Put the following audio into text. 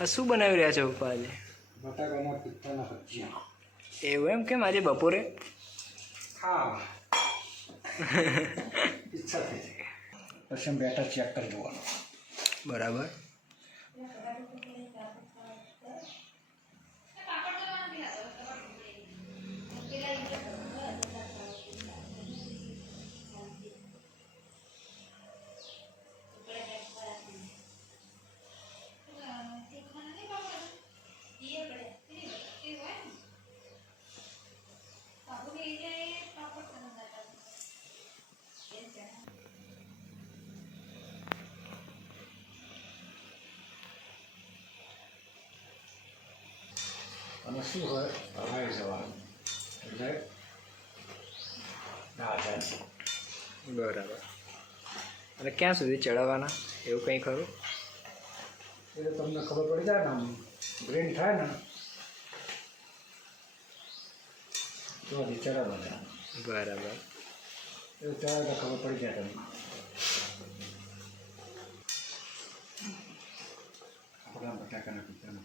આ શું બનાવી રહ્યા છો પપ્પા આજે? બટાકાના પિત્તાના ભજીયા. એવું એમ કેમ આજે બપોરે? હા. ઈચ્છા થઈ પછી બેટર ચેક કરી જોવાનું. બરાબર. અને શું હોય ભરાઈ જવાનું એટલે દાદા બરાબર. અને ક્યાં સુધી ચડાવવાના? એવું કંઈ ખરું? એટલે તમને ખબર પડી જાય ને આમ ગ્રીન થાય ને તો હજી ચડાવવાના. બરાબર. એવું ચડાવે તો ખબર પડી જાય તમને. બટાકાના પિત્તાના